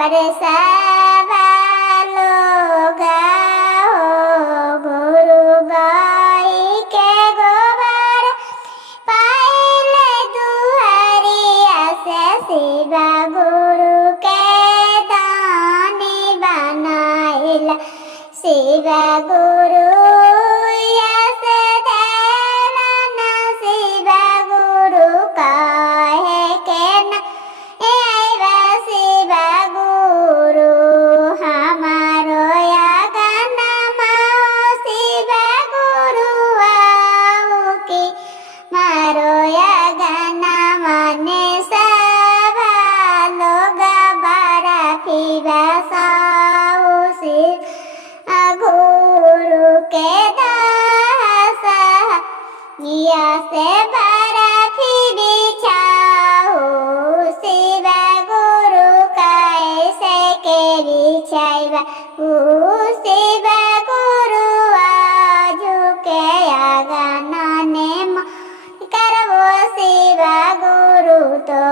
पर सब लोग हो गुरु गाई के गोबर पाइले दुहरिया से शिव गुरु के दानी बनाइला शिव गुरु यस देवन शिव गुरु कहे के न शिव गुरु हमारो यगन शिव गुरु आओ की मारो यगन मने सब लोग बरफी बसाओ शिव गुरु के दास या से बरफी बिछाओ शिव गुरु कैसे के बिछाइबा शिव गुरु आजू के आगन ने करबो शिव गुरु तो